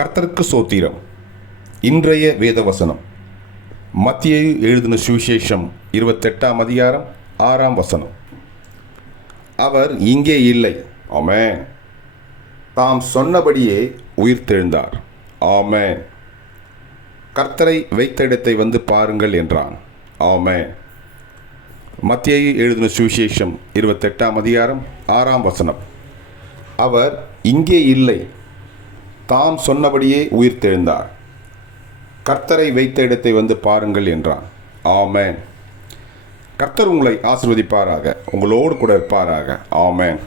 கர்த்தருக்கு சோத்திரம். இன்றைய வேதவசனம் மத்தேயு எழுதின சுவிசேஷம் 28ஆம் அதிகாரம் 6ஆம் வசனம். அவர் இங்கே இல்லை, ஆமென். தாம் சொன்னபடியே உயிர்த்தெழுந்தார், ஆமென். கர்த்தரை வைத்த இடத்தை வந்து பாருங்கள் என்றான், ஆமென். மத்தேயு எழுதின சுவிசேஷம் 28ஆம் அதிகாரம் 6ஆம் வசனம். அவர் இங்கே இல்லை, தாம் சொன்னபடியே உயிர்த்தெழுந்தார், கர்த்தரை வைத்த இடத்தை வந்து பாருங்கள் என்றான், ஆமென். கர்த்தர் உங்களை ஆசீர்வதிப்பாராக, உங்களோடு கூட இருப்பாராக, ஆமென்.